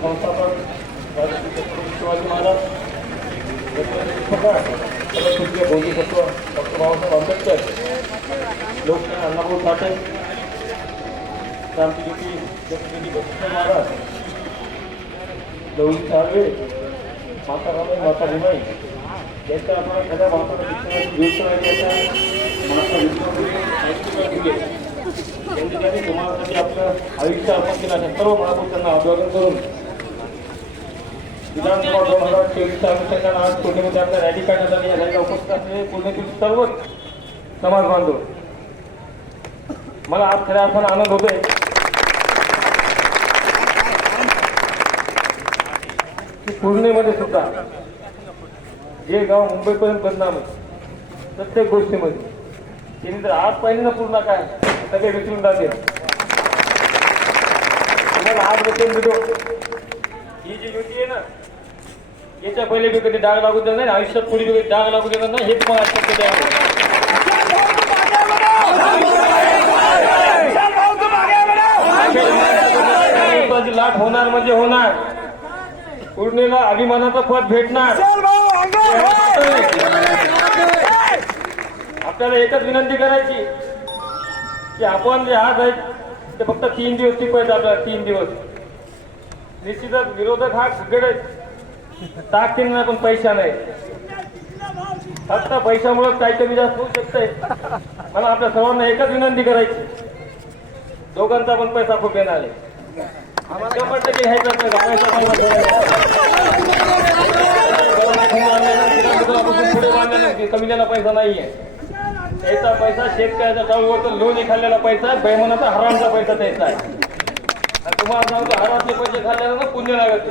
সংস্থাপন শিবাজী মহারাজ সূর্য ভোগী তত্ত্ব ডক্টর বাবাসাহেব আম্বেদকর লোকনাথ আন্নাবাবু পাটেল ক্রান্তিজ্যোতি জ্যোতিজ্যোতি বসন্ত মহারাজ দৌড়ি সাহেবে মাতা খেলা মাতা বিশ্বনাথ বিশ্বনাথ মাতা भारताला शिक्षणाची त्यांनी त्यांनी समाजासाठी आपलं आयुष्य अर्पण केलं अशा सर्व महापुरुषांना अभिवादन करून विधानसभा दोन हजार चोवीसच्या अनुषंगाने आज पुण्यामध्ये आपल्या रॅली काढण्यात आली. या रॅलीला उपस्थित असलेले पुण्यातील सर्वच समाज बांधव. मला आज खऱ्या अर्थानं आनंद होतोय. की पूर्णेमध्ये सुद्धा जे गाव मुंबईपर्यंत बदनाम आहे प्रत्येक गोष्टीमध्ये. त्यांनी जर आज पाहिलं ना पूर्ण काय? सगळे विसरून जाते तुम्हाला आज बद्दल देतो ही जी युती आहे ना याच्या पहिले बी कधी डाग लागू देणार नाही आयुष्यात पुढे बी कधी डाग लागू देणार नाही हे तुम्हाला शक्य द्यावं लाट होणार म्हणजे होणार. पूर्णेला अभिमानाचा पद भेटणार. आपल्याला एकच विनंती करायची. की आपण जे आज आहेत ते फक्त तीन दिवस टिकवायचं आपल्याला तीन दिवस. निश्चितच विरोधक हा सगळे ताकदीने पण पैसा नाही. फक्त पैशामुळे काही कमी जास्त होऊ शकतंय. मला आपल्या सर्वांना एकच विनंती करायची. दोघांचा पण पैसा खूप येणार आहे. शंभर टक्के नाही का? पैसा नाही पुढे बांधलेला कमी पैसा नाहीये. त्याचा पैसा शेतकऱ्याच्या टाळूवर लोणी खाल्लेला पैसा आहे बैमनाचा हरामचा पैसा त्याचा आहे. तुम्हाला सांगतो हरामचे पैसे खाल्ल्यानं ना पुण्य लागत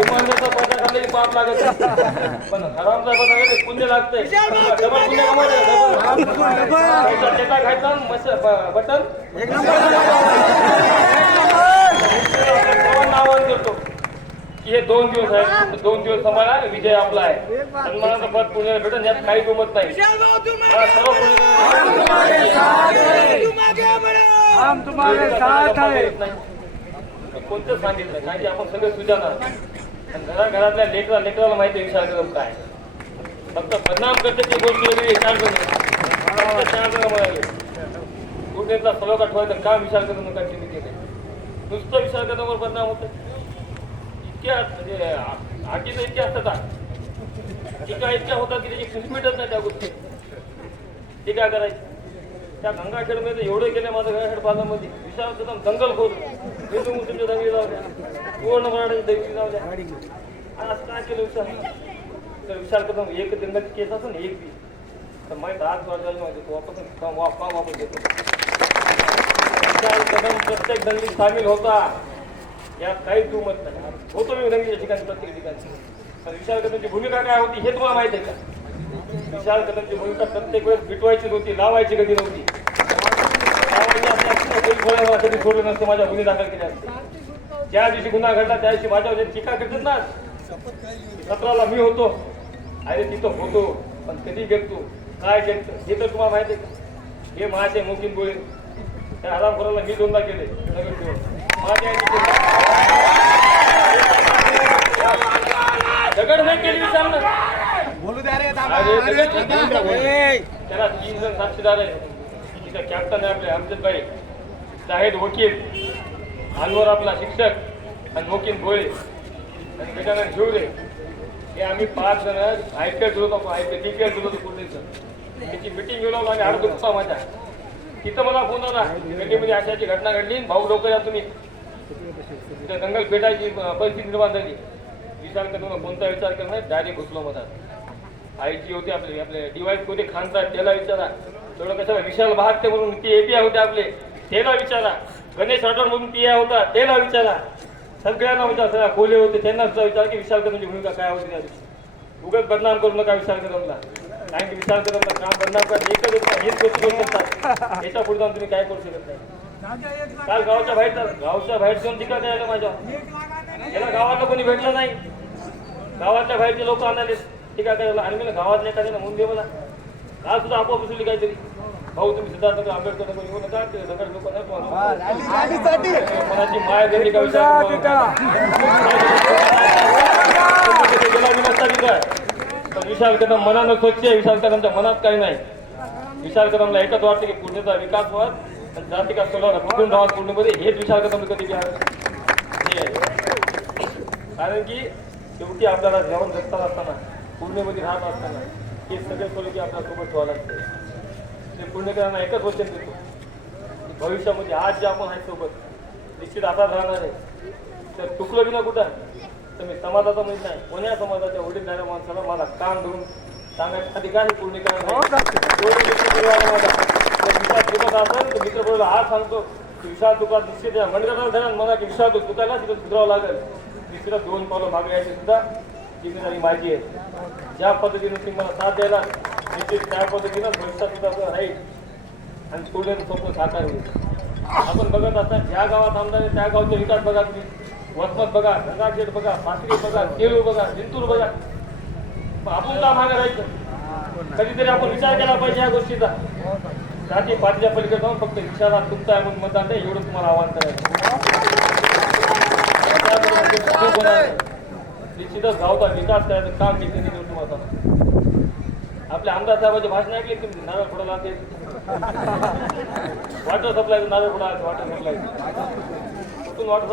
इमानचा पैसा खाल्ले की पाप लागत पण हरामचा पैसा खाल्ले पुण्य लागतंय. डबल पुण्य डबल पैसा टेका खायचा बटन सर्वांना आवाहन करतो की हे दोन दिवस आहेत. दोन दिवस सांभाळा विजय आपला आहे. सन्मानाचं पद पुण्याला भेटून यात काही गमत नाही. मला सर्व हम तुम्हारे साथ है. कोणतं सांगितलं? कारण की आपण सगळे सुजाणार. आणि घराघरातल्या लेकरा लेकराला माहिती आहे विचार करत काय फक्त बदनाम करते ती गोष्टी विचार म्हणाले कुठेचा सलोखा ठेवायचा का विचार करून नका केली? केले नुसतं विचार करण्यावर बदनाम होतं इतक्या म्हणजे आठीचं इतक्या असतात टीका इतक्या होतात की त्याची खुसमीटच नाही त्या गोष्टी. टीका करायची? त्या गंगाखेडमध्ये एवढे गेले माझं गंगाखेड पालनामध्ये विशाल कदम दंगल खोल हिंदू मुस्लिमच्या दंगली जाऊ द्या. पूर्ण मराठी दंगली जाऊ द्या. आणि असं काय केलं विशाल? तर विशाल कदम एक दंगल केस असं एक बी. तर माहीत आज वाजायला माहिती तो वापस वापस वापस घेतो. विशाल कदम प्रत्येक दंगलीत सामील होता. यात काहीच दुमत नाही. होतो मी दंगलीच्या ठिकाणी प्रत्येक ठिकाणी. पण विशाल कदमची भूमिका काय होती हे तुम्हाला माहिती आहे का? विशाल कदमची भूमिका प्रत्येक वेळेस मिटवायची नव्हती लावायची कधी नव्हती. लावायची सोडलं नसतं माझ्या गुन्हे दाखल केले असते. ज्या दिवशी गुन्हा घडला त्या दिवशी माझ्यावर टीका करतात ना सतराला मी होतो. अरे तिथं होतो पण कधी गेलतो काय केलं हे तर तुम्हाला माहिती आहे का? हे माझे मोकीन गोळे त्या हरामखोराला मी दोनदा केले. नगरसेवक दगड नाही केली विचार बोलू द्या रे त्याला तीन जण साक्षीदार आहे तिथं कॅप्टन आहे आपले अमजद भाई शाहिद वकील अनवर आपला शिक्षक आणि मोकिन भोळे आणि गजानन शिवरे हे आम्ही पाच जण आय पी एल होतो I P L D P L होतो पूर्णेचं त्याची मिटिंग गेलो आणि आठ दुखता माझ्या तिथं मला फोन आला गड्डीमध्ये अशाची घटना घडली भाऊ लवकर या तुम्ही? तिथं दंगल पेटायची परिस्थिती निर्माण झाली. विचार करून कोणता विचार करणार डायरेक्ट घुसलो मधात. आईची होती आपले आपले डिवाईस कोणते खानदार त्याला विचारा. तेवढं कसं विशाल बहाते म्हणून ती एपीआय होते आपले त्याला विचारा. गणेश राठोड म्हणून पीआय होता त्याला विचारा. सगळ्यांना विचार सगळ्या खोले होते त्यांना सुद्धा विचार की विशाल कदमची म्हणजे भूमिका काय होती त्या दिवशी. बदनाम करू नका विशाल कदमला कारण की विशाल कदमला काम बदनाम करा एकच होतं हेच गोष्ट करू शकतात याच्यापुढे जाऊन तुम्ही काय करू शकत नाही. काल गावच्या बाहेर गावच्या बाहेर जाऊन टीका द्यायला माझ्या. याला गावातलं कोणी भेटलं नाही. गावातल्या बाहेरचे लोक आणाले टीका करायला आणि मी गावातल्या एखाद्याला म्हणून दे मला काल सुद्धा आपोआप उचलली काहीतरी. भाऊ तुम्ही सिद्धार्थ आंबेडकर नगर येऊ नका ते लोक नाही कोणाची माय दिली का विचार विशाल कदम मनानं स्वच्छ आहे. विशाल कदमच्या मनात काही नाही. विशाल कदमला एकच वाटतं की पुण्याचा विकास व्हावा आणि जातिका सोलार पकडून राहा पूर्णमध्ये हेच विशाल कदम कधी हे. कारण की शेवटी आपल्याला जेवण जगतात असताना पूर्णेमध्ये राहत असताना हे सगळे सोलकी आपल्यासोबत ठेवावं लागते ते पुणेकरांना एकच वचन देतो की भविष्यामध्ये आज जे आपण आहे सोबत निश्चित आता राहणार आहे. तर चुकलं बी ना कुठं तर मी समाजाचा म्हणजे नाही कोण्या समाजाच्या वडील झाल्या माणसाला मला कान धरून सांगायसाठी काही पूर्ण हो, मित्र तुला आज सांगतो. की तुका निश्चित या मंडळाला धरण मला की विशाल तिथं सुधारावं लागेल. तिसरं दोन पावलं मागे यायची सुद्धा. जिम्मेदारी माझी आहे ज्या पद्धतीनं तुम्ही मला साथ द्यायला निश्चित त्या पद्धतीनं भविष्यात सुद्धा राहील. आणि पुढे स्वप्न साकार होईल. आपण बघत असता ज्या गावात आमदार आहे त्या गावचा विकास बघा तुम्ही. वसमत बघा गंगाखेड बघा पाथरी बघा केळू बघा जिंतूर बघा. आपण का मागे राहायचं? कधीतरी आपण विचार केला पाहिजे या गोष्टीचा. जाती पाठीच्या पलीकडे जाऊन फक्त विचारा तुमचा आहे म्हणून मतदान द्या एवढं तुम्हाला आव्हान करायचं निश्चितच गावचा विकास करायचं काम मी त्यांनी देऊन तुम्हाला. आपल्या आमदार साहेबांचे भाषण ऐकले की तुम्ही नारळ फोडायला ते वॉटर सप्लाय नारळ फोडायचं वॉटर सप्लाय. कुठून वॉटर